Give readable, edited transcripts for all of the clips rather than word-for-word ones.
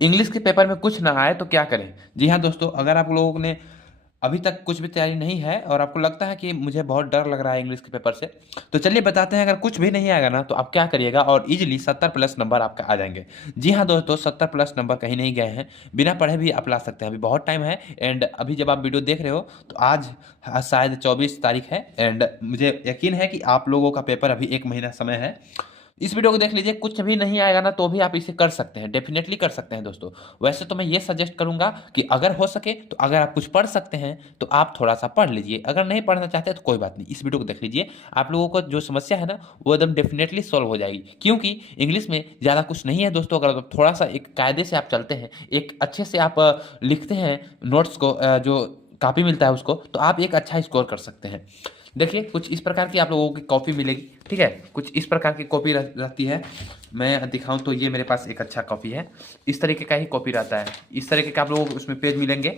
English के paper में कुछ ना आए तो क्या करें। जी हाँ दोस्तों, अगर आप लोगों ने अभी तक कुछ भी तैयारी नहीं है और आपको लगता है कि मुझे बहुत डर लग रहा है इंग्लिश के पेपर से, तो चलिए बताते हैं। अगर कुछ भी नहीं आएगा ना तो आप क्या करिएगा और इजीली 70+ नंबर आपका आ जाएंगे। जी हाँ दोस्तों, 70+ नंबर कहीं नहीं गए हैं, बिना पढ़े भी आप ला सकते हैं। अभी बहुत टाइम है। एंड अभी जब आप वीडियो देख रहे हो तो आज शायद 24 तारीख है। एंड मुझे यकीन है कि आप लोगों का पेपर अभी 1 महीना समय है। इस वीडियो को देख लीजिए, कुछ भी नहीं आएगा ना तो भी आप इसे कर सकते हैं, डेफिनेटली कर सकते हैं दोस्तों। वैसे तो मैं ये सजेस्ट करूंगा कि अगर हो सके तो अगर आप कुछ पढ़ सकते हैं तो आप थोड़ा सा पढ़ लीजिए, अगर नहीं पढ़ना चाहते तो कोई बात नहीं, इस वीडियो को देख लीजिए। आप लोगों को जो समस्या है ना वो एकदम डेफिनेटली सॉल्व हो जाएगी, क्योंकि इंग्लिश में ज़्यादा कुछ नहीं है दोस्तों। अगर आप थोड़ा सा एक कायदे से आप चलते हैं, एक अच्छे से आप लिखते हैं नोट्स को, जो कॉपी मिलता है उसको, तो आप एक अच्छा स्कोर कर सकते हैं। देखिए कुछ इस प्रकार की आप लोगों की कॉपी मिलेगी, ठीक है। कुछ इस प्रकार की कॉपी रहती है। मैं दिखाऊं तो ये मेरे पास एक अच्छा कॉपी है। इस तरीके का ही कॉपी रहता है। इस तरीके का आप लोगों को उसमें पेज मिलेंगे,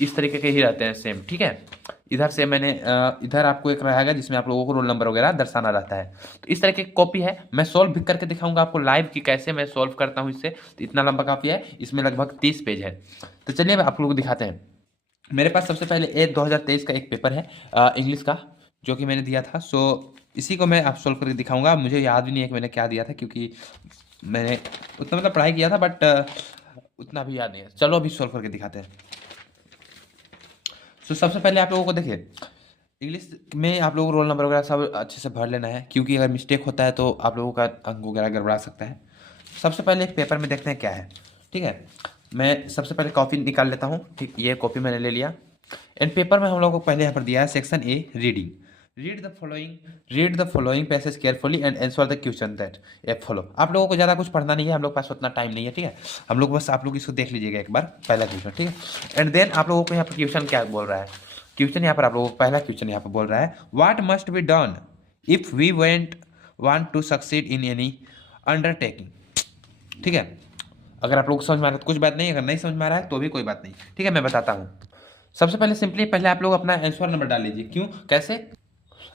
इस तरीके के ही रहते हैं सेम, ठीक है। इधर से मैंने इधर आपको एक रहेगा जिसमें आप लोगों को रोल नंबर वगैरह दर्शाना रहता है। तो इस तरह की कॉपी है। मैं सॉल्व भी करके दिखाऊंगा आपको लाइव कि कैसे मैं सॉल्व करता हूँ इससे। तो इतना लंबा कॉपी है, इसमें लगभग 30 पेज है। तो चलिए मैं आप लोगों को दिखाते हैं। मेरे पास सबसे पहले 2023 का एक पेपर है इंग्लिश का, जो कि मैंने दिया था। सो इसी को मैं आप सोल्व करके दिखाऊंगा। मुझे याद भी नहीं है कि मैंने क्या दिया था, क्योंकि मैंने उतना मतलब पढ़ाई किया था, बट उतना भी याद नहीं है। चलो अभी सोल्व करके दिखाते हैं। सो सबसे पहले आप लोगों को देखिए, इंग्लिश में आप लोगों को रोल नंबर वगैरह सब अच्छे से भर लेना है, क्योंकि अगर मिस्टेक होता है तो आप लोगों का अंक वगैरह गड़बड़ा सकता है। सबसे पहले एक पेपर में देखते हैं क्या है, ठीक है। मैं सबसे पहले कॉपी निकाल लेता हूँ, ठीक। ये कॉपी मैंने ले लिया। एंड पेपर में हम लोगों को पहले यहाँ पर दिया है section A, reading. Read the following passage carefully and answer the question that A follow. आप लोगों को ज़्यादा कुछ पढ़ना नहीं है, हम लोग के पास उतना टाइम नहीं है, ठीक है। हम लोग बस आप लोग इसको देख लीजिएगा एक बार, पहला क्वेश्चन, ठीक है। एंड देन आप लोगों को यहाँ पर क्वेश्चन क्या बोल रहा है। क्वेश्चन यहाँ पर आप लोगों को पहला क्वेश्चन यहाँ पर बोल रहा है, what must be done if we want to succeed in any undertaking, ठीक है। अगर आप लोग को समझ में आ रहा है तो कुछ बात नहीं, अगर नहीं समझ में आ रहा है तो भी कोई बात नहीं, ठीक है। मैं बताता हूँ। सबसे पहले सिंपली पहले आप लोग अपना आंसर नंबर डाल लीजिए। क्यों, कैसे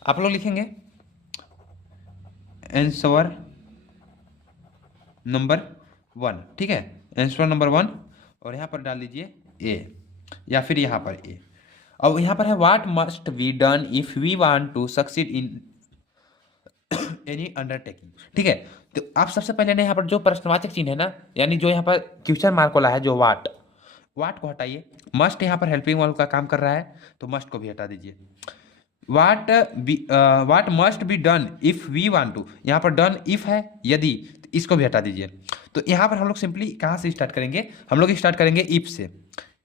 आप लोग लिखेंगे आंसर नंबर 1, ठीक है। आंसर नंबर 1 और यहाँ पर डाल लीजिए ए, या फिर यहाँ पर ए। अब यहाँ पर है what must be done if we want to succeed in any undertaking, ठीक है। तो आप सबसे पहले ना यहाँ पर जो प्रश्नवाचक चिन्ह है ना, यानी जो यहाँ पर क्वेश्चन मार्क वाला है, जो वाट को हटाइए। मस्ट यहाँ पर हेल्पिंग वर्ब का काम कर रहा है, तो मस्ट को भी हटा दीजिए। What must be done if we want to, यहाँ पर डन इफ है यदि, तो इसको भी हटा दीजिए। तो यहाँ पर हम लोग सिंपली कहाँ से स्टार्ट करेंगे, हम लोग स्टार्ट करेंगे इफ से,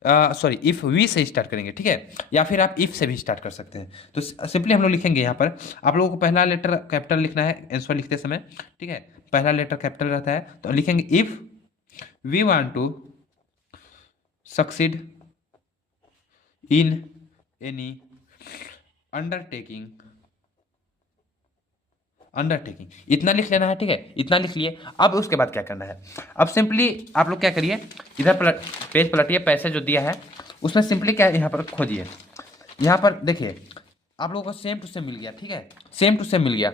सॉरी इफ वी से स्टार्ट करेंगे, ठीक है। या फिर आप इफ से भी स्टार्ट कर सकते हैं। तो सिंपली हम लोग लिखेंगे यहाँ पर, आप लोगों को पहला लेटर कैपिटल लिखना है आंसर लिखते समय, ठीक है। पहला लेटर कैपिटल रहता है, तो लिखेंगे if we want to succeed in any undertaking, इतना लिख लेना है, ठीक है। इतना लिख लिए। अब उसके बाद क्या करना है, अब सिंपली आप लोग क्या करिए, इधर पेज पलटिए, पैसे जो दिया है उसमें सिंपली क्या यहाँ पर खोजिए। यहाँ पर देखिए आप लोगों को सेम टू सेम मिल गया, ठीक है। सेम टू सेम मिल गया।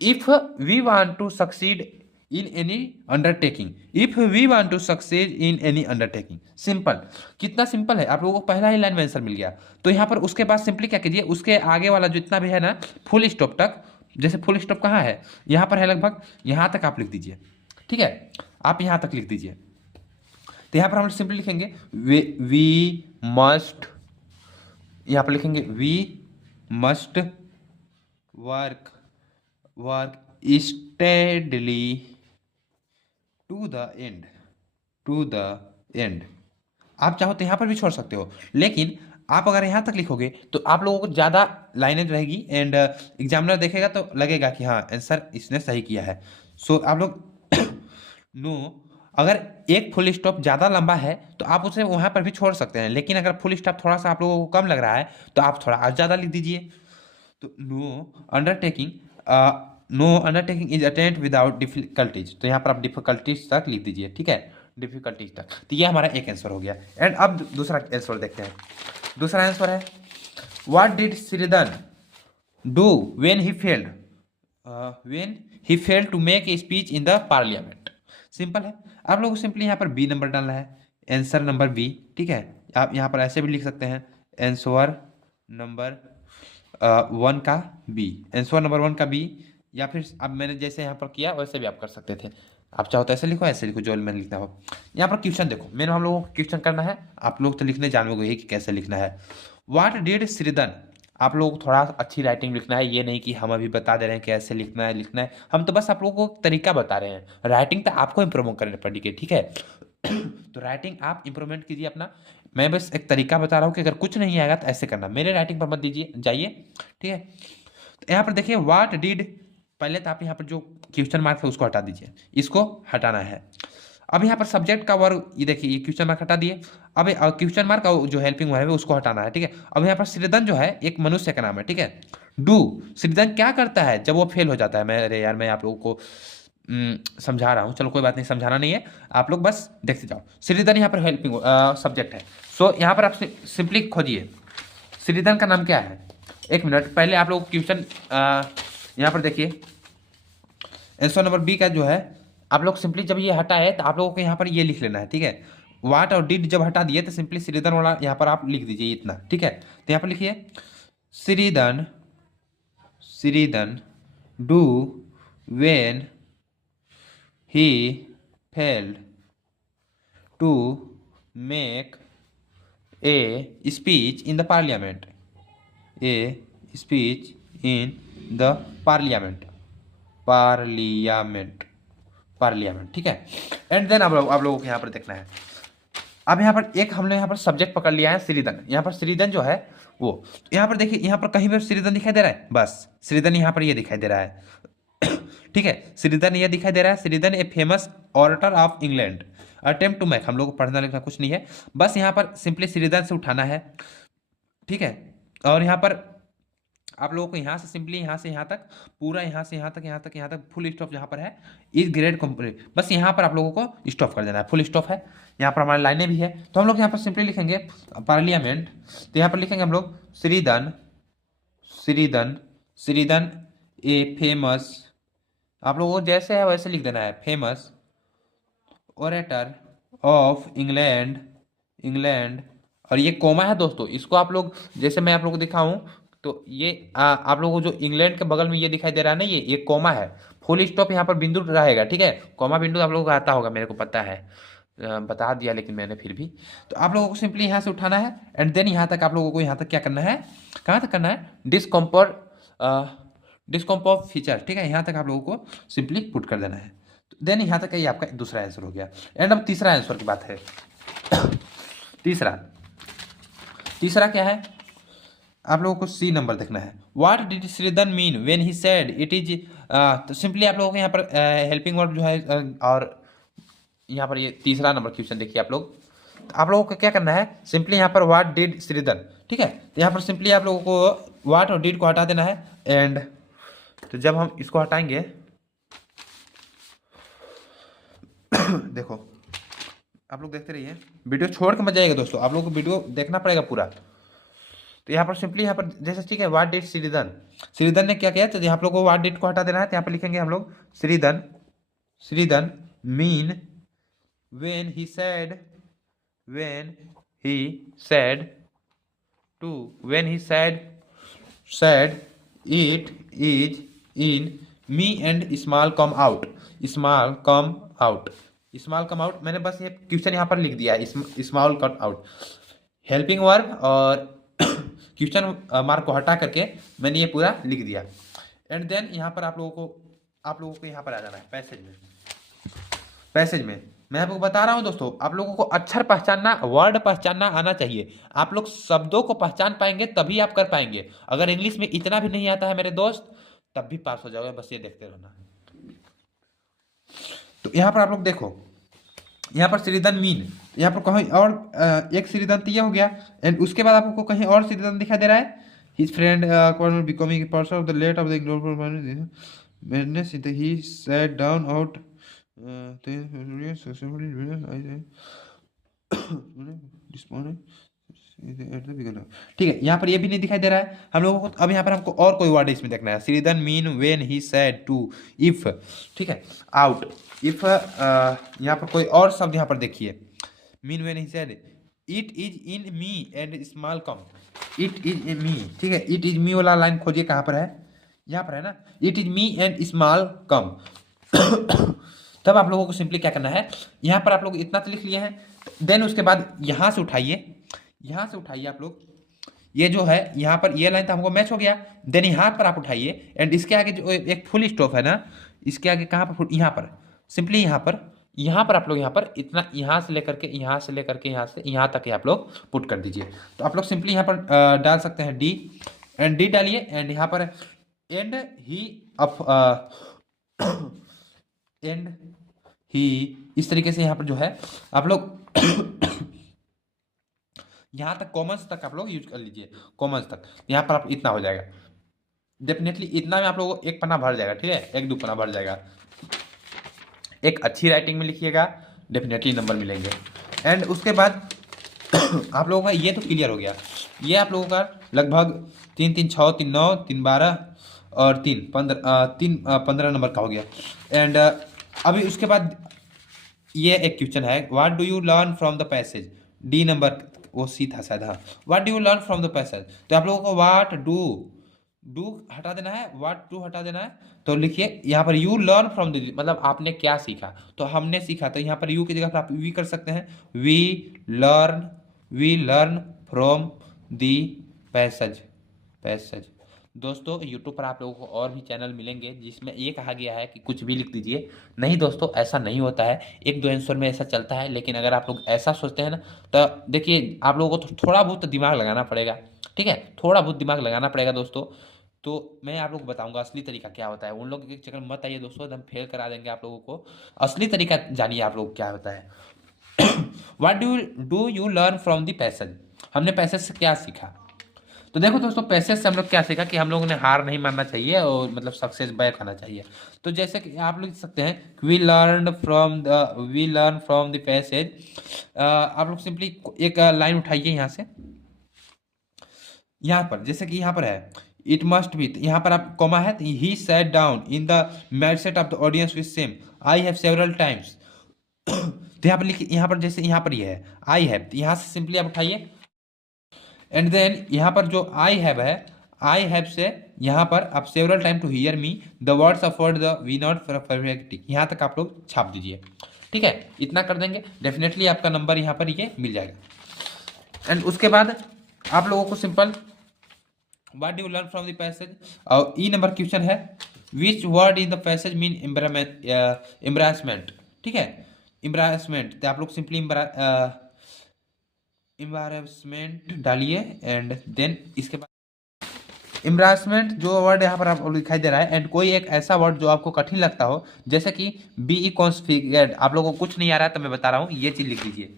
If we want to succeed in any undertaking, if we want to succeed in any undertaking, simple. कितना सिंपल है, आप लोगों को पहला ही लाइन में आंसर मिल गया। तो यहाँ पर उसके बाद सिंपली क्या कीजिए, उसके आगे वाला जितना भी है ना फुल स्टॉप तक, जैसे फुल स्टॉप कहाँ है, यहाँ पर है लगभग, यहाँ तक आप लिख दीजिए, ठीक है। आप यहाँ तक लिख दीजिए। तो यहाँ पर हम सिंपली लिखेंगे वी मस्ट, यहाँ पर लिखेंगे we must work steadily to the end, आप चाहो तो यहाँ पर भी छोड़ सकते हो, लेकिन आप अगर यहाँ तक लिखोगे तो आप लोगों को ज़्यादा लाइनें रहेगी एंड एग्जामिनर देखेगा तो लगेगा कि हाँ आंसर इसने सही किया है। सो आप लोग नो, अगर एक फुल स्टॉप ज़्यादा लंबा है तो आप उसे वहाँ पर भी छोड़ सकते हैं, लेकिन अगर फुल स्टॉप थोड़ा सा आप लोगों को कम लग रहा है तो आप थोड़ा और ज़्यादा लिख दीजिए। तो no undertaking is attempt without difficulties, तो यहाँ पर आप डिफिकल्टीज तक लिख दीजिए, ठीक है। डिफिकल्टीज तक। तो ये हमारा एक आंसर हो गया। एंड अब दूसरा आंसर देखते हैं। दूसरा आंसर है what did Sridhar do when he failed to make a speech in the parliament. Simple है। आप लोगों को सिंपली यहाँ पर बी नंबर डालना है, आंसर नंबर बी। ठीक है, आप यहाँ पर ऐसे भी लिख सकते हैं, आंसर नंबर 1 का बी, आंसर नंबर 1 का बी। या फिर अब मैंने जैसे यहाँ पर किया वैसे भी आप कर सकते थे। आप चाहो तो ऐसे लिखो, ऐसे लिखो, जो मैंने लिखना हो। यहाँ पर क्वेश्चन देखो, मैंने हम लोगों को क्वेश्चन करना है, आप लोग तो लिखने जानोगे ही कि कैसे लिखना है। व्हाट डिड श्रीधन, आप लोगों को थोड़ा अच्छी राइटिंग लिखना है, ये नहीं कि हम अभी बता दे रहे हैं कैसे लिखना है। हम तो बस आप लोगों को तरीका बता रहे हैं, राइटिंग तो आपको इम्प्रूव करनी पड़ेगी। ठीक है तो राइटिंग आप इम्प्रूवमेंट कीजिए अपना। मैं बस एक तरीका बता रहा हूँ कि अगर कुछ नहीं आएगा तो ऐसे करना, मेरे राइटिंग पर मत दीजिए जाइए। ठीक है, तो यहाँ पर देखिए व्हाट डिड, पहले तो आप यहाँ पर जो क्वेश्चन मार्क है उसको हटा दीजिए, इसको हटाना है। अब यहाँ पर सब्जेक्ट का वर्ग, ये देखिए ये क्वेश्चन मार्क हटा दिए। अब क्वेश्चन मार्क का जो हेल्पिंग वर्ब है उसको हटाना है। ठीक है, अब यहाँ पर श्रीधन जो है एक मनुष्य का नाम है। ठीक है, डू, श्रीधन क्या करता है जब वो फेल हो जाता है। मैं अरे यार मैं आप लोगों को समझा रहा हूँ, चलो कोई बात नहीं, समझाना नहीं है, आप लोग बस देखते जाओ। श्रीधन यहाँ पर हेल्पिंग सब्जेक्ट है। सो यहाँ पर आप सिंपली खोजिए श्रीधन का नाम क्या है। एक मिनट, पहले आप लोग क्वेश्चन यहाँ पर देखिए, आंसर नंबर बी का जो है, आप लोग सिंपली जब ये हटा है तो आप लोगों को यहाँ पर ये लिख लेना है। ठीक है, वाट और डिड जब हटा दिए तो सिंपली श्रीधन वाला यहाँ पर आप लिख दीजिए इतना। ठीक है, तो यहाँ पर लिखिए Sheridan, Sheridan do when he failed to make a speech in the parliament, a speech in the parliament, parliament, parliament. ठीक है, एंड देन आप लोगों को यहाँ पर देखना है। अब यहाँ पर एक हमने यहाँ पर सब्जेक्ट पकड़ लिया है श्रीधन, यहाँ पर श्रीधन जो है वो, यहाँ पर देखिए यहाँ पर कहीं पर श्रीधन दिखाई दे रहा है, बस श्रीधन यहाँ पर ये दिखाई दे रहा है। ठीक है, श्रीधन ये दिखाई दे रहा है, Sheridan a famous orator of England, attempt to make, हम लोग को पढ़ना लिखना कुछ नहीं है, बस यहाँ पर सिंपली श्रीधन से उठाना है। ठीक है, और यहाँ पर आप लोगों को यहाँ से सिंपली यहाँ से यहाँ तक पूरा, यहाँ से यहाँ तक, यहाँ तक, यहाँ तक फुल स्टॉप जहाँ पर है इस ग्रेड कंप्लीट, बस यहाँ पर आप लोगों को स्टॉप कर देना है, फुल स्टॉप है। यहाँ पर हमारी लाइनें भी है, तो हम लोग यहाँ पर सिंपली लिखेंगे पार्लियामेंट, तो यहाँ पर लिखेंगे हम लोग Sheridan, Shridhan, Shridhan a famous, आप लोगों को जैसे है वैसे लिख देना है, famous orator of England, England, और ये कोमा है दोस्तों, इसको आप लोग जैसे मैं आप लोगों को दिखाऊं तो ये आप लोगों को जो इंग्लैंड के बगल में ये दिखाई दे रहा है ना, ये कोमा है, फुल स्टॉप यहाँ पर बिंदु रहेगा। ठीक है, कोमा बिंदु आप लोगों को आता होगा, मेरे को पता है, बता दिया लेकिन मैंने फिर भी, तो आप लोगों को सिंपली यहाँ से उठाना है एंड देन यहाँ तक आप लोगों को यहाँ तक क्या करना है, कहाँ तक करना है, डिस्कम्पोर, डिस्कम्पोज फीचर। ठीक है, यहाँ तक आप लोगों को सिंपली पुट कर देना है। तो देन यहाँ तक ये आपका दूसरा आंसर हो गया। एंड अब तीसरा आंसर की बात है। तीसरा, तीसरा क्या है, आप लोगों को सी नंबर देखना है। What did Sheridan mean when he said it is, तो सिंपली आप लोगों को यहाँ पर हेल्पिंग वर्ब जो है, और यहाँ पर ये तीसरा नंबर क्वेश्चन देखिए आप लोग, तो आप लोगों को क्या करना है, सिंपली यहाँ पर व्हाट डिड श्रीधन। ठीक है, तो यहाँ पर सिंपली आप लोगों को व्हाट और डिड को हटा देना है। एंड तो जब हम इसको हटाएंगे देखो आप लोग देखते रहिए, वीडियो छोड़ के मत जाइएगा दोस्तों, आप लोगों को वीडियो देखना पड़ेगा पूरा। तो यहाँ पर सिंपली यहाँ पर जैसे, ठीक है, व्हाट डिड श्रीधन, श्रीधन ने क्या किया, तो यहाँ पर लोगों को व्हाट डिड को हटा देना है, तो यहाँ पर लिखेंगे हम लोग Sheridan, Sheridan mean when he said, when he said to, when he said, said it is in me and small come out, small come out, small come out, मैंने बस ये क्वेश्चन यहाँ पर लिख दिया है, small cut out, helping verb और question mark को हटा करके मैंने ये पूरा लिख दिया। एंड देन यहाँ पर आप लोगों को यहाँ पर आ जाना है पैसेज में। पैसेज में मैं आपको बता रहा हूँ दोस्तों, आप लोगों को अक्षर पहचानना, वर्ड पहचानना आना चाहिए। आप लोग शब्दों को पहचान पाएंगे तभी आप कर पाएंगे। अगर इंग्लिश में इतना भी नहीं आता है मेरे दोस्त, तब भी पास हो जाओगे, बस ये देखते रहना। तो यहाँ पर आप लोग देखो, यहाँ पर श्रीधन मीन, यहाँ पर कहीं और एक श्रीधन तो ये हो गया, एंड उसके बाद आपको कहीं और श्रीधन दिखाई दे रहा है, his friend becoming person of the late of the madness, he sat down out ठीक है, यहाँ पर ये भी नहीं दिखाई दे रहा है हम लोगों को। अब यहाँ पर हमको और कोई वर्ड इसमें देखना है। Sheridan mean when he said to if, ठीक है, आउट इफ, यहाँ पर कोई और शब्द यहाँ पर देखिए, mean when he said it is in me and small come, it is in me, ठीक है, इट इज मी वाला लाइन खोजिए, कहाँ पर है, यहाँ पर है ना, it is me and small come. तब आप लोगों को सिंपली क्या करना है, यहाँ पर आप लोग इतना तो लिख लिए हैं, देन उसके बाद यहाँ से उठाइए, यहाँ से उठाइए आप लोग, ये जो है यहाँ पर ये लाइन तो हमको मैच हो गया, देन यहाँ पर आप उठाइए एंड इसके आगे जो एक फुल स्टॉप है ना, इसके आगे कहाँ पर, यहाँ पर सिंपली यहाँ पर आप लोग यहाँ पर इतना, यहाँ से लेकर के यहाँ से लेकर के यहाँ से यहाँ तक आप लोग पुट कर दीजिए। तो आप लोग सिंपली यहाँ पर डाल सकते हैं डी, एंड डी डालिए एंड यहाँ पर and he up, and he, इस तरीके से यहाँ पर जो है आप लोग यहाँ तक कॉमन्स तक आप लोग यूज कर लीजिए, कॉमन्स तक यहाँ पर आप इतना हो जाएगा, डेफिनेटली इतना में आप लोगों को एक पन्ना भर जाएगा, ठीक है, एक दो पन्ना भर जाएगा। एक अच्छी राइटिंग में लिखिएगा, डेफिनेटली नंबर मिलेंगे। एंड उसके बाद आप लोगों का ये तो क्लियर हो गया, ये आप लोगों का लगभग 3 3 6 3 9 3 12 और 3 15 नंबर का हो गया। एंड अभी उसके बाद ये एक क्वेश्चन है, what do you learn from the passage, D number, वो सी था शायद, हाँ, what do you learn from the passage. तो आप लोगों को व्हाट डू हटा देना है, व्हाट डू हटा देना है, तो लिखिए यहाँ पर यू लर्न फ्रॉम द, मतलब आपने क्या सीखा, तो हमने सीखा, तो यहाँ पर यू की जगह पर आप वी कर सकते हैं, we learn from the passage. दोस्तों यूट्यूब पर आप लोगों को और भी चैनल मिलेंगे जिसमें ये कहा गया है कि कुछ भी लिख दीजिए, नहीं दोस्तों ऐसा नहीं होता है, एक दो आंसर में ऐसा चलता है, लेकिन अगर आप लोग ऐसा सोचते हैं ना, तो देखिए आप लोगों को थोड़ा बहुत दिमाग लगाना पड़ेगा, ठीक है, थोड़ा बहुत दिमाग लगाना पड़ेगा दोस्तों। तो मैं आप लोग को बताऊंगा असली तरीका क्या होता है, उन लोगों के चक्कर में मत आइए दोस्तों, एकदम फेल करा देंगे आप लोगों को, असली तरीका जानिए आप लोग क्या होता है। What do you learn from the passage, हमने पैसेज से क्या सीखा। तो देखो दोस्तों, पैसेज से हम लोग क्या सीखा कि हम लोगों ने हार नहीं मानना चाहिए और मतलब सक्सेस बैक आना चाहिए। तो जैसे कि आप लोग लिख सकते हैं we learn from the passage, आप लोग सिंपली एक लाइन उठाइए यहाँ से, यहाँ पर जैसे कि यहाँ पर है इट मस्ट बी, यहाँ पर आप कॉमा है, ही sat down in the mindset of the audience with same I have several times. तो यहाँ पर लिखिए, यहाँ पर जैसे यहाँ पर ये है आई हैव, यहाँ से सिंपली आप उठाइए एंड देन यहाँ पर जो आई हैव है, आई हैव से यहाँ पर आप several time to hear me the words of word the we not perfect, यहाँ तक आप लोग छाप दीजिए, ठीक है, इतना कर देंगे, डेफिनेटली आपका नंबर यहाँ पर ये मिल जाएगा। एंड उसके बाद आप लोगों को simple what do you learn from the passage, और ई नंबर क्वेश्चन है which word in the passage mean embarrassment, ठीक है, एम्ब्रासमेंट, तो आप लोग सिंपली एम्बारसमेंट डालिए एंड देन इसके बाद एम्बारसमेंट जो वर्ड यहाँ पर आपको दिखाई दे रहा है, एंड कोई एक ऐसा वर्ड जो आपको कठिन लगता हो, जैसे कि बी कॉन्फिगर्ड, आप लोगों को कुछ नहीं आ रहा है तो मैं बता रहा हूँ, ये चीज़ लिख लीजिए।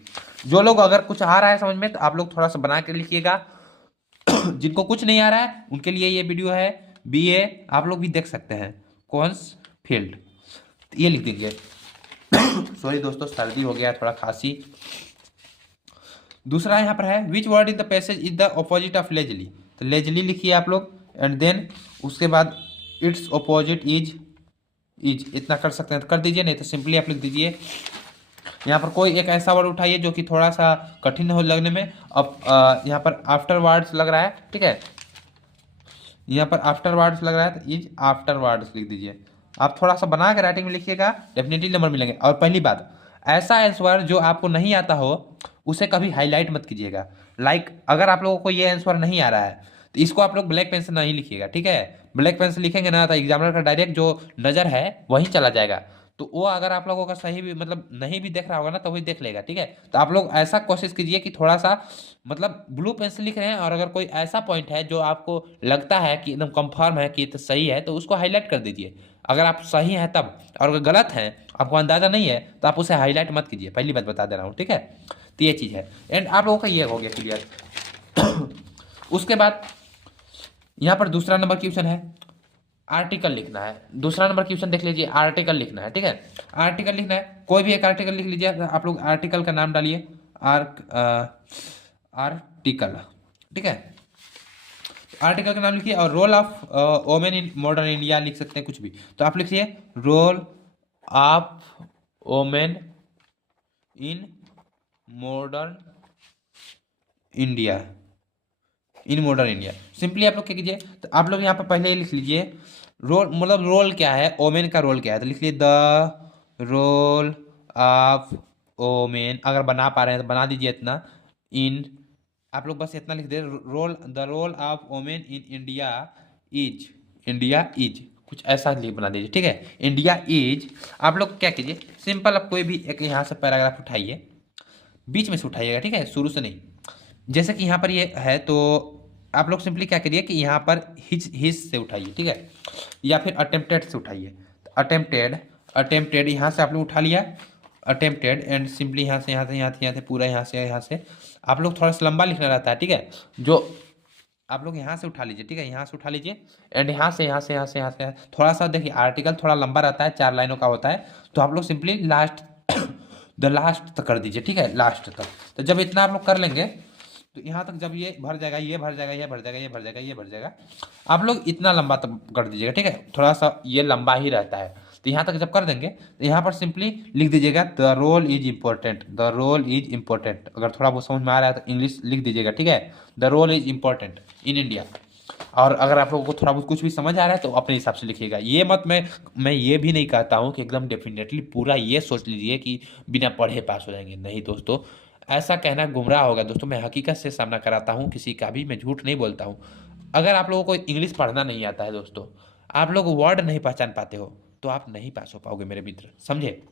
जो लोग अगर कुछ आ रहा है समझ में तो आप लोग थोड़ा सा बना के लिखिएगा, जिनको कुछ नहीं आ रहा है उनके लिए ये वीडियो है, BA आप लोग भी देख सकते हैं, कॉन्स फील्ड, ये लिख दीजिए। सॉरी दोस्तों, सर्दी हो गया, थोड़ा खांसी। दूसरा यहाँ पर है which word in the passage is the opposite of Leslie, तो लेजली लिखिए आप लोग, एंड देन उसके बाद इट्स ऑपोजिट इज, इतना कर सकते हैं तो कर दीजिए, नहीं तो सिंपली आप लिख दीजिए। यहाँ पर कोई एक ऐसा वर्ड उठाइए जो कि थोड़ा सा कठिन हो लगने में, अब यहाँ पर आफ्टर वर्ड्स लग रहा है, ठीक है, यहाँ पर आफ्टर वर्ड्स लग रहा है तो इज आफ्टर वर्ड्स लिख दीजिए। आप थोड़ा सा बना के राइटिंग में लिखिएगा, डेफिनेटली नंबर मिलेंगे। और पहली बात, ऐसा आंसर जो आपको नहीं आता हो उसे कभी हाईलाइट मत कीजिएगा। लाइक अगर आप लोगों को ये आंसर नहीं आ रहा है तो इसको आप लोग ब्लैक पेन से नहीं लिखिएगा, ठीक है, ब्लैक पेन से लिखेंगे ना तो एग्जामिनर का डायरेक्ट जो नज़र है वहीं चला जाएगा, तो वो अगर आप लोगों का सही भी मतलब नहीं भी देख रहा होगा ना तो वही देख लेगा, ठीक है। तो आप लोग ऐसा कोशिश कीजिए कि थोड़ा सा मतलब ब्लू पेन से लिख रहे हैं, और अगर कोई ऐसा पॉइंट है जो आपको लगता है कि एकदम कंफर्म है कि ये तो सही है तो उसको हाईलाइट कर दीजिए, अगर आप सही हैं तब, और अगर गलत हैं आपको अंदाज़ा नहीं है तो आप उसे हाईलाइट मत कीजिए, पहली बात बता दे रहा हूँ, ठीक है। तो ये चीज़ है, एंड आप लोगों का ये हो गया क्लियर। उसके बाद यहाँ पर दूसरा नंबर क्वेश्चन है आर्टिकल लिखना है। दूसरा नंबर क्वेश्चन देख लीजिए, आर्टिकल लिखना है, ठीक है, आर्टिकल लिखना है, कोई भी एक आर्टिकल लिख लीजिए, आप लोग आर्टिकल का नाम डालिए, आर्टिकल, ठीक है। आर्टिकल का नाम लिखिए और role of women in modern India लिख सकते हैं कुछ भी, तो आप लिखिए role of women in modern India, in modern India. Simply आप लोग क्या कीजिए, तो आप लोग यहाँ पर पहले ही लिख लीजिए रोल, मतलब रोल क्या है, ओमेन का रोल क्या है, तो लिख लीजिए द रोल ऑफ ओमेन। अगर बना पा रहे हैं तो बना दीजिए इतना। इन, आप लोग बस इतना लिख दे, role, the role of women in India is, India is, कुछ ऐसा लिख बना दीजिए, ठीक है, इंडिया इज। आप लोग क्या कीजिए, सिंपल आप कोई भी एक यहाँ से पैराग्राफ उठाइए, बीच में से उठाइएगा, ठीक है, शुरू से नहीं। जैसे कि यहाँ पर ये है, तो आप लोग सिंपली क्या करिए कि यहाँ पर हिज से उठाइए, ठीक है, या फिर अटेम्प्टेड से उठाइए। अटेम्प्टेड, अटेम्प्टेड यहाँ से आप लोग उठा लिया, अटेम्प्टेड, एंड सिंपली यहाँ से यहाँ से यहाँ से यहाँ से पूरा यहाँ से आप लोग थोड़ा सा लंबा लिखना रहता है, ठीक है, जो आप लोग यहाँ से उठा लीजिए, ठीक है, यहाँ से उठा लीजिए, एंड यहाँ से थोड़ा सा देखिए, आर्टिकल थोड़ा लंबा रहता है, 4 लाइनों का होता है, तो आप लोग सिंपली लास्ट द लास्ट तक कर दीजिए, ठीक है, लास्ट तक। तो जब इतना आप लोग कर लेंगे, तो यहाँ तक जब ये भर जाएगा, ये भर जाएगा, ये भर जाएगा, ये भर जाएगा, ये भर जाएगा, आप लोग इतना लंबा तक कर दीजिएगा, ठीक है, थोड़ा सा ये लंबा ही रहता है। तो यहाँ तक जब कर देंगे, तो यहाँ पर सिंपली लिख दीजिएगा the role is important, the role is important. अगर थोड़ा बहुत समझ में आ रहा है तो इंग्लिश लिख दीजिएगा, ठीक है, the role is important in India. और अगर आप लोगों को थोड़ा बहुत कुछ भी समझ आ रहा है तो अपने हिसाब से लिखिएगा। ये मत, मैं ये भी नहीं कहता हूँ कि एकदम डेफिनेटली पूरा ये सोच लीजिए कि बिना पढ़े पास हो जाएंगे, नहीं दोस्तों, ऐसा कहना गुमराह होगा दोस्तों। मैं हकीकत से सामना कराता हूँ किसी का भी, मैं झूठ नहीं बोलता हूँ। अगर आप लोगों को इंग्लिश पढ़ना नहीं आता है दोस्तों, आप लोग वर्ड नहीं पहचान पाते हो, तो आप नहीं पास हो पाओगे मेरे मित्र, समझे।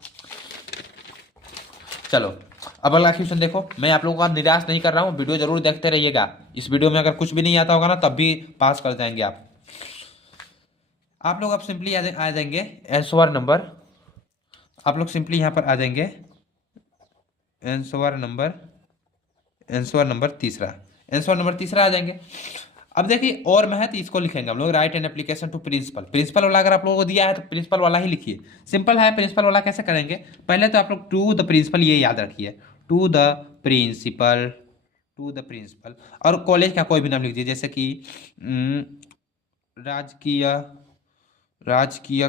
चलो अब अगला क्वेश्चन देखो। मैं आप लोगों को निराश नहीं कर रहा हूँ, वीडियो जरूर देखते रहिएगा। इस वीडियो में अगर कुछ भी नहीं आता होगा ना, तब भी पास कर जाएंगे आप लोग। अब सिंपली आ जाएंगे आंसर नंबर, आप लोग सिंपली यहाँ पर आ जाएंगे आंसर नंबर तीसरा, आंसर नंबर तीसरा आ जाएंगे। अब देखिए और में है तो इसको लिखेंगे हम लोग, write an application to principal. Principal वाला अगर आप लोगों को दिया है तो प्रिंसिपल वाला ही लिखिए, सिंपल है। प्रिंसिपल वाला कैसे करेंगे, पहले तो आप लोग टू द प्रिंसिपल ये याद रखिए, to the principal, to the principal. और कॉलेज का कोई भी नाम लिख दीजिए, जैसे कि राजकीय, राजकीय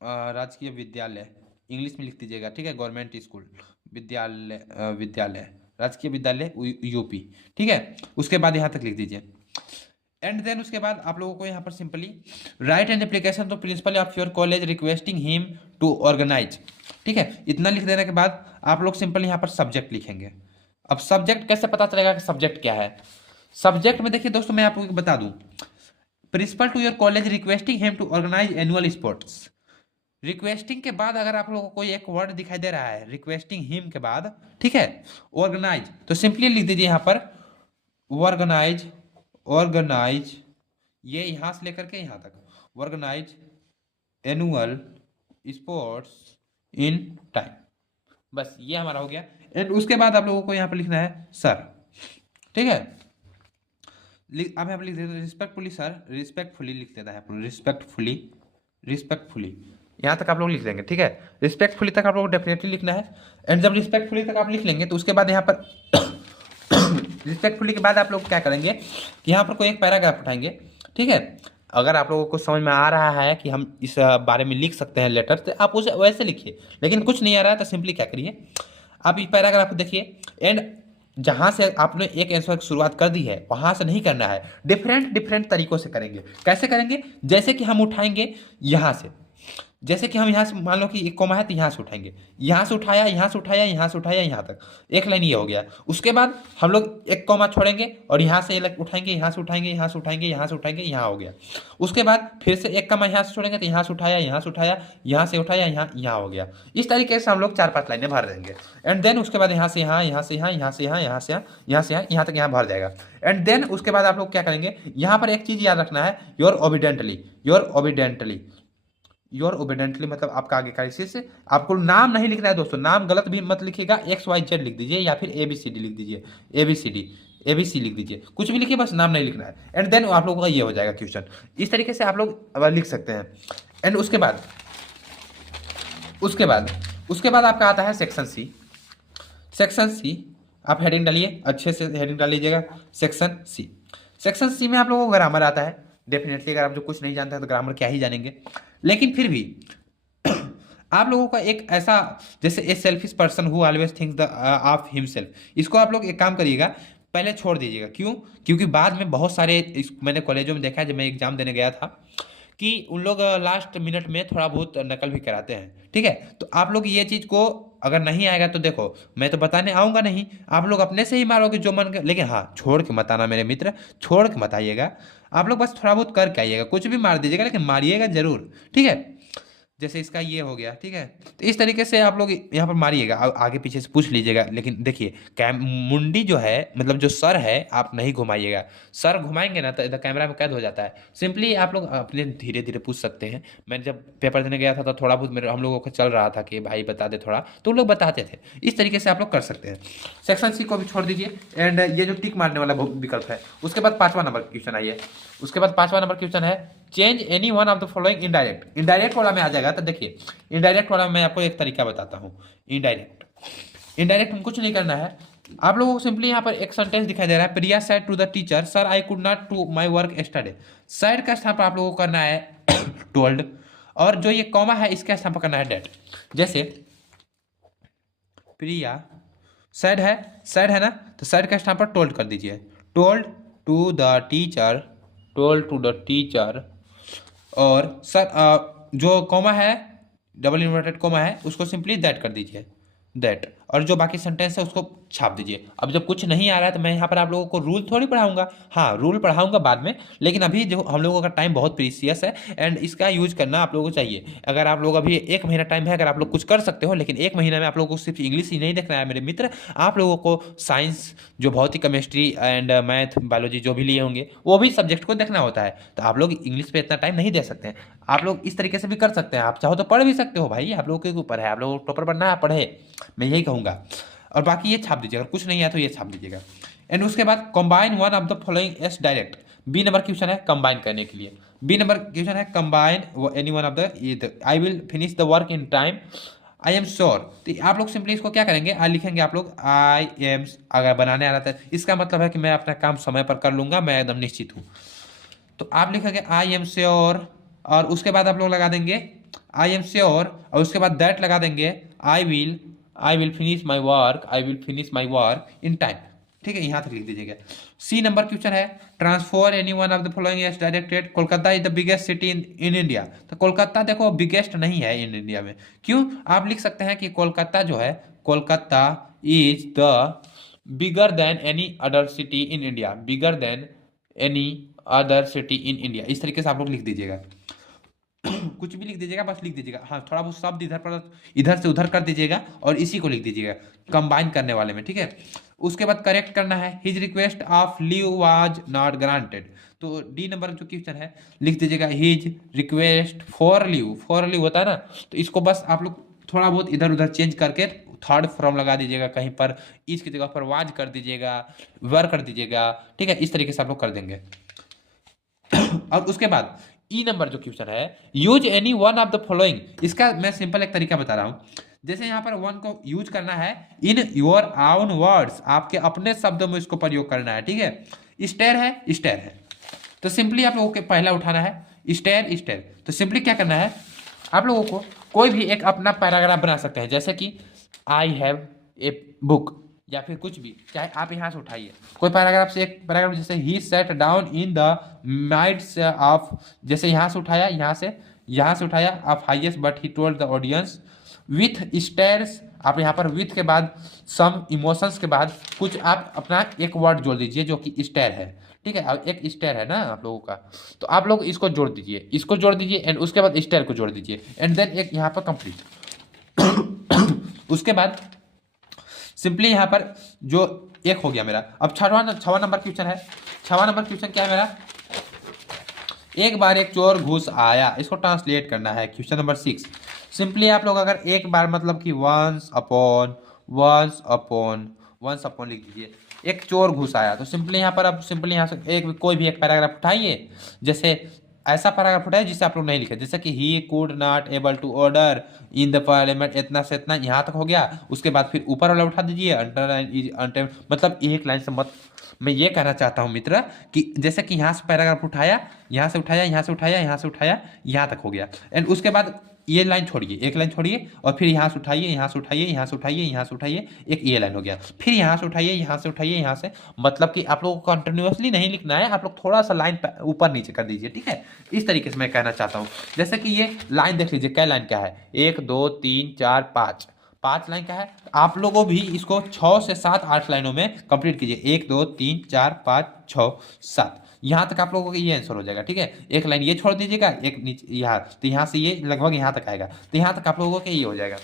राजकीय विद्यालय, इंग्लिश में लिख दीजिएगा, ठीक है, गवर्नमेंट स्कूल विद्यालय, विद्यालय, राजकीय विद्यालय यूपी, ठीक है। उसके बाद यहाँ तक लिख दीजिए, एंड देन उसके बाद आप लोगों को यहाँ पर simply write an application to principal of your college requesting him to organise, ठीक है। इतना लिख देने के बाद आप लोग सिंपल यहाँ पर सब्जेक्ट लिखेंगे। अब सब्जेक्ट कैसे पता चलेगा कि सब्जेक्ट क्या है, सब्जेक्ट में देखिए दोस्तों, मैं आपको बता दूं, principal to your college requesting him to organise annual sports. Requesting के बाद अगर आप लोगों को कोई एक वर्ड दिखाई दे रहा है रिक्वेस्टिंग हिम के बाद, ठीक है, ऑर्गेनाइज, तो सिंपली लिख दीजिए यहाँ पर ऑर्गेनाइज, ऑर्गेनाइज, ये यहां से लेकर के यहां तक, organise annual sports in time, बस ये हमारा हो गया। एंड उसके बाद आप लोगों को यहाँ पर लिखना है सर, ठीक है। अब यहाँ पर लिख देते रिस्पेक्टफुली सर, रिस्पेक्टफुली लिख देना है, रिस्पेक्टफुली, रिस्पेक्टफुली यहाँ तक आप लोग लिख देंगे, ठीक है। रिस्पेक्टफुली तक आप लोग डेफिनेटली लिखना है। एंड जब रिस्पेक्टफुली तक आप लिख लेंगे तो उसके बाद यहाँ पर रिस्पेक्टफुली के बाद आप लोग क्या करेंगे कि यहाँ पर कोई एक पैराग्राफ उठाएंगे, ठीक है। अगर आप लोगों को समझ में आ रहा है कि हम इस बारे में लिख सकते हैं लेटर, तो आप उसे वैसे लिखिए, लेकिन कुछ नहीं आ रहा है तो सिंपली क्या करिए, आप इस पैराग्राफ को देखिए, एंड जहाँ से आपने एक आंसर की शुरुआत कर दी है वहाँ से नहीं करना है, डिफरेंट तरीकों से करेंगे। कैसे करेंगे, जैसे कि हम उठाएंगे यहाँ से, जैसे कि हम यहाँ से मान लो कि एक कॉमा है तो यहाँ से उठाएंगे, यहाँ से उठाया, यहाँ से उठाया, यहाँ से उठाया, यहाँ तक एक लाइन ये हो गया। उसके बाद हम लोग एक कॉमा छोड़ेंगे और यहाँ से उठाएंगे, यहाँ से उठाएंगे, यहाँ से उठाएंगे, यहाँ से उठाएंगे, यहाँ हो गया। उसके बाद फिर से एक कॉमा यहाँ से छोड़ेंगे तो यहाँ से उठाया, यहाँ से उठाया, यहाँ से उठाया, यहाँ हो गया। इस तरीके से हम लोग 4-5 लाइनें भर देंगे। एंड देन उसके बाद यहाँ से यहाँ, यहाँ से यहाँ, यहाँ से यहाँ, यहाँ से यहाँ, यहाँ से यहाँ, यहाँ तक यहाँ भर जाएगा। एंड देन उसके बाद आप लोग क्या करेंगे, यहाँ पर एक चीज़ याद रखना है, your obediently, your obediently, your obediently मतलब आपका आगे का इसी से आपको नाम नहीं लिखना है दोस्तों, नाम गलत भी मत लिखिएगा, XYZ लिख दीजिए या फिर ABCD लिख दीजिए, ABCD ABC लिख दीजिए, कुछ भी लिखिए, बस नाम नहीं लिखना है। एंड देन आप लोगों का ये हो जाएगा क्वेश्चन। इस तरीके से आप लोग लिख सकते हैं। एंड उसके बाद उसके बाद आपका आता है सेक्शन सी। सेक्शन सी आप हेडिंग डालिए, अच्छे से हेडिंग डाल लीजिएगा, सेक्शन सी। सेक्शन सी में आप लोगों को ग्रामर आता है डेफिनेटली, अगर आप जो कुछ नहीं जानते हैं तो ग्रामर क्या ही जानेंगे। लेकिन फिर भी आप लोगों का एक ऐसा, जैसे a selfish person who always thinks the of himself, इसको आप लोग एक काम करिएगा, पहले छोड़ दीजिएगा। क्यों? क्योंकि बाद में बहुत सारे मैंने कॉलेजों में देखा है, जब मैं एग्जाम देने गया था, कि उन लोग लास्ट मिनट में थोड़ा बहुत नकल भी कराते हैं। ठीक है, तो आप लोग ये चीज़ को, अगर नहीं आएगा तो देखो, मैं तो बताने आऊँगा नहीं, आप लोग अपने से ही मारोगे जो मन कर। लेकिन हाँ, छोड़ के मत आना मेरे मित्र, छोड़ के मत आइएगा। आप लोग बस थोड़ा बहुत करके आइएगा, कुछ भी मार दीजिएगा लेकिन मारिएगा जरूर। ठीक है, जैसे इसका ये हो गया। ठीक है, तो इस तरीके से आप लोग यहाँ पर मारिएगा, आगे पीछे से पूछ लीजिएगा। लेकिन देखिए, कैम मुंडी जो है, मतलब जो सर है, आप नहीं घुमाइएगा। सर घुमाएंगे ना तो इधर कैमरा में कैद हो जाता है। सिंपली आप लोग अपने धीरे धीरे पूछ सकते हैं। मैं जब पेपर देने गया था तो थोड़ा बहुत मेरे हम लोगों को चल रहा था कि भाई बता दे थोड़ा, तो वो लोग बताते थे। इस तरीके से आप लोग कर सकते हैं। सेक्शन सी को भी छोड़ दीजिए। एंड ये जो टिक मारने वाला विकल्प है, उसके बाद 5वां नंबर क्वेश्चन आइए। उसके बाद 5वां नंबर क्वेश्चन है, change any one of the following indirect. Indirect वाला में आ जाएगा। तो देखिए, इनडायरेक्ट वाला मैं आपको एक तरीका बताता हूँ। इनडायरेक्ट में कुछ नहीं करना है। आप लोगों को सिंपली यहाँ पर एक सेंटेंस दिखाई दे रहा है, Priya said to the teacher sir I could not do my work yesterday. Said का स्थान पर आप लोगों को करना है टोल्ड, और जो ये कॉमा है इसका स्थान पर करना है डेट। जैसे प्रिया सेड है ना, तो सेड का स्थान पर टोल्ड कर दीजिए। Told to the teacher, told to the teacher. और सर जो कॉमा है, डबल इन्वर्टेड कॉमा है, उसको सिंपली दैट कर दीजिए, दैट। और जो बाकी सेंटेंस है उसको छाप दीजिए। अब जब कुछ नहीं आ रहा है तो मैं यहाँ पर आप लोगों को रूल थोड़ी पढ़ाऊंगा, हाँ रूल पढ़ाऊंगा बाद में, लेकिन अभी जो हम लोगों का टाइम बहुत प्रीसियस है एंड इसका यूज करना आप लोगों को चाहिए। अगर आप लोग अभी 1 महीना टाइम है, अगर आप लोग कुछ कर सकते हो, लेकिन 1 महीना में आप लोगों को सिर्फ इंग्लिश ही नहीं देखना है मेरे मित्र, आप लोगों को साइंस, जो भौतिक, केमिस्ट्री एंड मैथ, बायोलॉजी जो भी लिए होंगे वो भी सब्जेक्ट को देखना होता है। तो आप लोग इंग्लिश पे इतना टाइम नहीं दे सकते हैं। आप लोग इस तरीके से भी कर सकते हैं, आप चाहो तो पढ़ भी सकते हो भाई, आप लोगों के ऊपर है। आप लोगों को टॉपर बनना है, पढ़े, मैं यही कहूँगा। और बाकी ये छाप दीजिएगा, अगर कुछ नहीं है तो ये छाप दीजिएगा। एंड उसके बाद combine one of the following as direct. B number question है कंबाइन करने के लिए। बी नंबर क्वेश्चन है combine any one of the, I will finish the work in time, I am sure. तो आप लोग सिंपली इसको क्या करेंगे, आ लिखेंगे आप लोग आई एम, अगर बनाने आ रहा था इसका मतलब है कि मैं अपना काम समय पर कर लूंगा, मैं एकदम निश्चित हूँ। तो आप लिखेंगे आई एम श्योर, और उसके बाद आप लोग लगा देंगे आई एम श्योर, और उसके बाद दैट लगा देंगे I will finish my work, I will finish my work in time. ठीक है, यहाँ तक लिख दीजिएगा। सी नंबर क्वेश्चन है, transfer any one of the following as directed, Kolkata is the biggest city in India. तो कोलकाता देखो बिगेस्ट नहीं है इन इंडिया में। क्यों? आप लिख सकते हैं कि कोलकाता जो है, Kolkata is the bigger than any other city in India, bigger than any other city in India. इस तरीके से आप लोग लिख दीजिएगा। कुछ भी लिख दीजिएगा, बस लिख दीजिएगा। हाँ, थोड़ा बहुत शब्द इधर से उधर कर दीजिएगा और इसी को लिख दीजिएगा कंबाइन करने वाले में। ठीक है, उसके बाद करेक्ट करना है, his request of leave was not granted. तो डी नंबर जो क्वेश्चन है लिख दीजिएगा हिज रिक्वेस्ट फॉर लीव होता है ना, तो इसको बस आप लोग थोड़ा बहुत इधर उधर चेंज करके थर्ड फॉर्म लगा दीजिएगा, कहीं पर इज की जगह पर वाज कर दीजिएगा, वर कर दीजिएगा। ठीक है, इस तरीके से आप लोग कर देंगे। और उसके बाद ई नंबर जो क्वेश्चन है, use any one of the following. इसका मैं सिंपल एक तरीका बता रहा हूं। जैसे यहाँ पर वन को यूज करना है इन योर ओन वर्ड्स, आपके अपने शब्दों में इसको प्रयोग करना है। ठीक है, स्टेयर है, तो सिंपली आप लोगों को पहला उठाना है स्टेयर। तो सिंपली क्या करना है, आप लोगों को कोई भी एक अपना पैराग्राफ बना सकते हैं, जैसे कि आई हैव ए बुक, या फिर कुछ भी, चाहे आप यहाँ से उठाइए कोई पैराग्राफ से एक पैराग्राफ, जैसे ही sat down in the midst of, जैसे यहाँ से उठाया, यहाँ से उठाया of highest but he told the audience with stairs. आप यहाँ पर विथ के बाद सम इमोशंस के बाद कुछ आप अपना एक वर्ड जोड़ दीजिए जो कि स्टेयर है। ठीक है, अब एक स्टेयर है ना आप लोगों का, तो आप लोग इसको जोड़ दीजिए एंड उसके बाद स्टेयर को जोड़ दीजिए एंड देन एक यहाँ पर कंप्लीट। उसके बाद सिंपली यहाँ पर जो एक हो गया मेरा। अब छठवां नंबर क्वेश्चन है। छठवां नंबर क्वेश्चन क्या है मेरा, एक बार एक चोर घुस आया, इसको ट्रांसलेट करना है। क्वेश्चन नंबर 6, सिंपली आप लोग अगर एक बार मतलब कि वंस अपॉन लिख दीजिए, एक चोर घुस आया। तो सिंपली यहाँ पर आप सिंपली यहाँ से कोई भी एक पैराग्राफ उठाइए, जैसे ऐसा पैराग्राफ उठाइए जिसे आप लोग नहीं लिखे, जैसे कि he could not able to order in the parliament, इतना से इतना यहाँ तक हो गया। उसके बाद फिर ऊपर वाला उठा दीजिए, अंडरलाइन इज अंडर, मतलब एक लाइन से मत। मैं ये कहना चाहता हूँ मित्र कि जैसे कि यहाँ से पैराग्राफ उठाया, यहाँ से उठाया, यहाँ से उठाया, यहाँ से उठाया, यहाँ तक हो गया, एंड उसके बाद ये लाइन छोड़िए, एक लाइन छोड़िए, और फिर यहाँ से उठाइए, यहाँ से उठाइए, यहाँ से उठाइए, यहाँ से उठाइए, एक ये लाइन हो गया, फिर यहाँ से उठाइए, यहाँ से उठाइए, यहाँ से, मतलब कि आप लोगों को कंटिन्यूअसली नहीं लिखना है, आप लोग थोड़ा सा लाइन ऊपर नीचे कर दीजिए, ठीक है। इस तरीके से मैं कहना चाहता हूँ। जैसे कि ये लाइन देख लीजिए, क्या लाइन क्या है, 1 2 3 4 5, 5 लाइन का है। आप लोगों भी इसको 6 से 7 8 लाइनों में कंप्लीट कीजिए, 1 2 3 4 5 6 7, यहाँ तक आप लोगों का ये आंसर हो जाएगा, ठीक है। एक लाइन ये छोड़ दीजिएगा, एक नीचे यहाँ, तो यहाँ से ये लगभग यहाँ तक आएगा, तो यहाँ तक आप लोगों का ये हो जाएगा।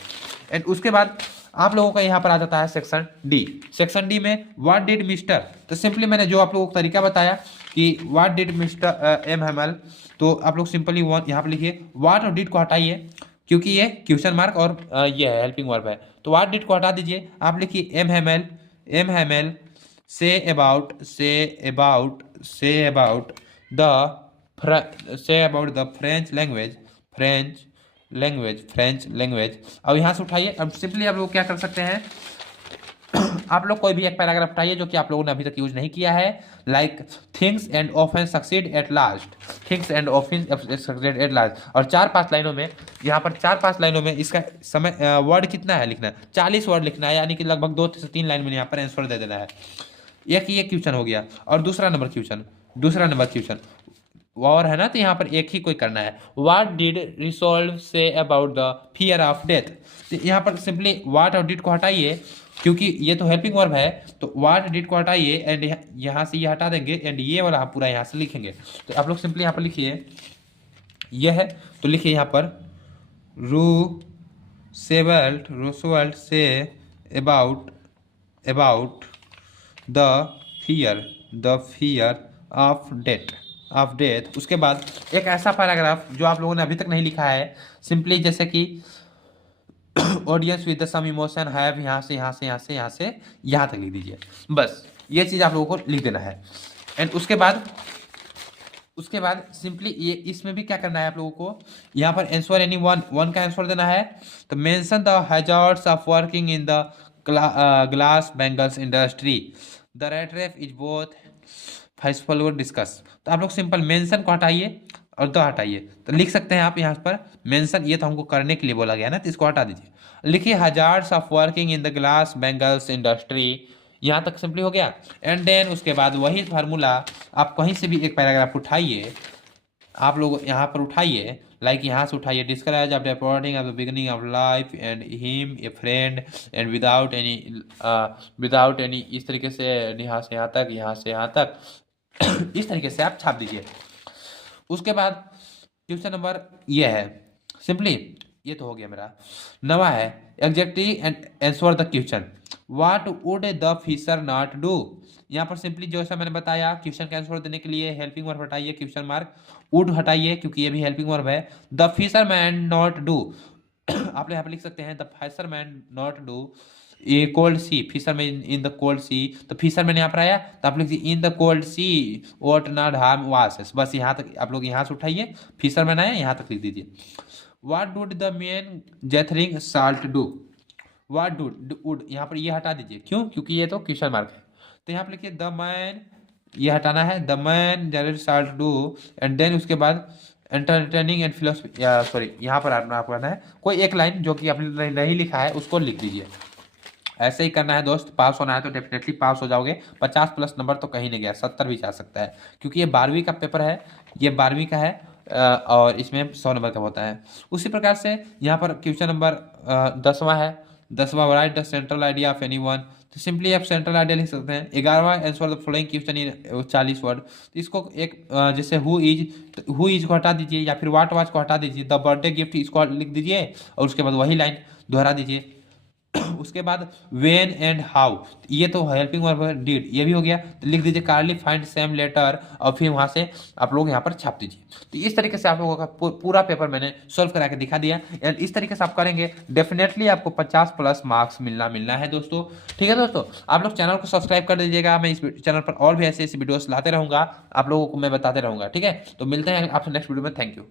एंड उसके बाद आप लोगों का यहाँ पर आ जाता है सेक्शन डी। सेक्शन डी में व्हाट डिड मिस्टर, तो सिंपली मैंने जो आप लोगों को तरीका बताया कि what did mister M Hemal, तो आप लोग सिंपली यहाँ पर लिखिए व्हाट और डिड को हटाइए, क्योंकि ये क्वेश्चन मार्क और ये है हेल्पिंग वर्ब है, तो व्हाट डिड को हटा दीजिए, आप लिखिए M Hemal say about the French language। अब यहाँ से उठाइए, अब सिंपली आप लोग क्या कर सकते हैं, आप लोग कोई भी एक पैराग्राफ उठाइए जो कि आप लोगों ने अभी तक यूज नहीं किया है, like things and often succeed at last, things and often succeed at last, और 4-5 लाइनों में, यहाँ पर 4-5 लाइनों में इसका समय वर्ड कितना है लिखना, 40 वर्ड लिखना है, यानी कि लगभग 2 से 3 लाइन में यहाँ पर आंसर दे देना है। एक ये क्वेश्चन हो गया, और दूसरा नंबर क्वेश्चन और है ना, तो यहाँ पर एक ही कोई करना है, what did resolve say about the fear of death, तो यहाँ पर सिंपली व्हाट और डिड को हटाइए, क्योंकि ये तो हेल्पिंग वर्ब है, तो व्हाट डिड को हटाइए, एंड यहाँ से ये हटा देंगे, एंड ये वाला पूरा यहाँ से लिखेंगे। तो आप लोग सिंपली यहाँ पर लिखिए, ये है तो लिखिए यहाँ पर Roosevelt say about the fear of death. उसके बाद एक ऐसा पैराग्राफ जो आप लोगों ने अभी तक नहीं लिखा है, सिंपली जैसे कि audience with some emotion have, यहाँ से यहाँ तक लिख दीजिए, बस ये चीज़ आप लोगों को लिख देना है। एंड उसके बाद सिंपली ये इसमें भी क्या करना है आप लोगों को, यहाँ पर आंसर एनी वन का आंसर देना है, तो mention the hazards of working in the glass bangles industry, the rate ref is both follower discuss. तो आप लोग सिंपल मेंशन को हटाइए और द हटाइए, तो लिख सकते हैं आप यहाँ पर मेंशन, ये तो हमको करने के लिए बोला गया ना, तो इसको हटा दीजिए, लिखिए hazards of working in the glass bangles industry, यहाँ तक सिंपली हो गया। एंड देन उसके बाद वही फार्मूला आप कहीं से भी एक पैराग्राफ उठाइए, आप लोग यहाँ पर उठाइए, लाइक यहाँ से उठाइए, describe of reporting of the beginning of life and him a friend and without any, इस तरीके से यहाँ से यहाँ तक इस तरीके से आप छाप दीजिए। उसके बाद क्वेश्चन नंबर ये है, सिंपली ये तो हो गया मेरा, नवा है executive and answer the question, what would the fisher not do. यहाँ पर सिंपली जैसा मैंने बताया, क्वेश्चन का आंसर देने के लिए हेल्पिंग वर्ब हटाइए, क्वेश्चन मार्क, वुड हटाइए क्योंकि ये भी हेल्पिंग वर्ब है, द फिशरमैन नॉट डू आप यहाँ पर लिख सकते हैं the fisherman not do a cold sea, fisherman in the cold sea, तो फिशरमैन यहाँ पर आया, तो आप लिख दीजिए in the cold sea what not harm vases, बस यहाँ तक आप लोग यहाँ से उठाइए, फिशरमैन आया यहाँ तक लिख दीजिए। What dude the man gathering salt do, what dude यहाँ पर ये हटा दीजिए, क्यों, क्योंकि ये तो क्वेश्चन मार्क है, तो यहाँ पर लिखिए द मैन, ये हटाना है, the man gathering salt do, and then उसके बाद एंटरटेनिंग एंड फिलोसफी, सॉरी यहाँ पर आपको आना है कोई एक लाइन जो कि आपने नहीं लिखा है उसको लिख दीजिए। ऐसे ही करना है दोस्त, पास होना है तो डेफिनेटली पास हो जाओगे, 50+ नंबर तो कहीं नहीं गया, 70 भी जा सकता है, क्योंकि ये 12वीं का पेपर है, ये 12वीं का है, और इसमें 100 नंबर का होता है। उसी प्रकार से यहाँ पर क्वेश्चन नंबर 10वां है, 10वां write the central idea of any one, तो सिंपली आप सेंट्रल आइडिया लिख सकते हैं। 11वां answer the following question in 40 word, तो इसको एक जैसे हु इज को हटा दीजिए, या फिर व्हाट वाच को हटा दीजिए, द बर्थडे गिफ्ट इसको लिख दीजिए, और उसके बाद वही लाइन दोहरा दीजिए उसके बाद वेन एंड हाउ, ये तो हेल्पिंग वर्ब डीड, ये भी हो गया। तो लिख दीजिए कार्ली फाइंड सेम लेटर, और फिर वहां से आप लोग यहाँ पर छाप दीजिए। तो इस तरीके से आप लोगों का पूरा पेपर मैंने सोल्व करा के दिखा दिया। एंड इस तरीके से आप करेंगे डेफिनेटली आपको 50+ मार्क्स मिलना है दोस्तों। ठीक है दोस्तों, आप लोग चैनल को सब्सक्राइब कर दीजिएगा। मैं इस चैनल पर और भी ऐसे ऐसे वीडियोस लाते रहूंगा, आप लोगों को मैं बताते रहूंगा। ठीक है, तो मिलते हैं आपसे नेक्स्ट वीडियो में। Thank you.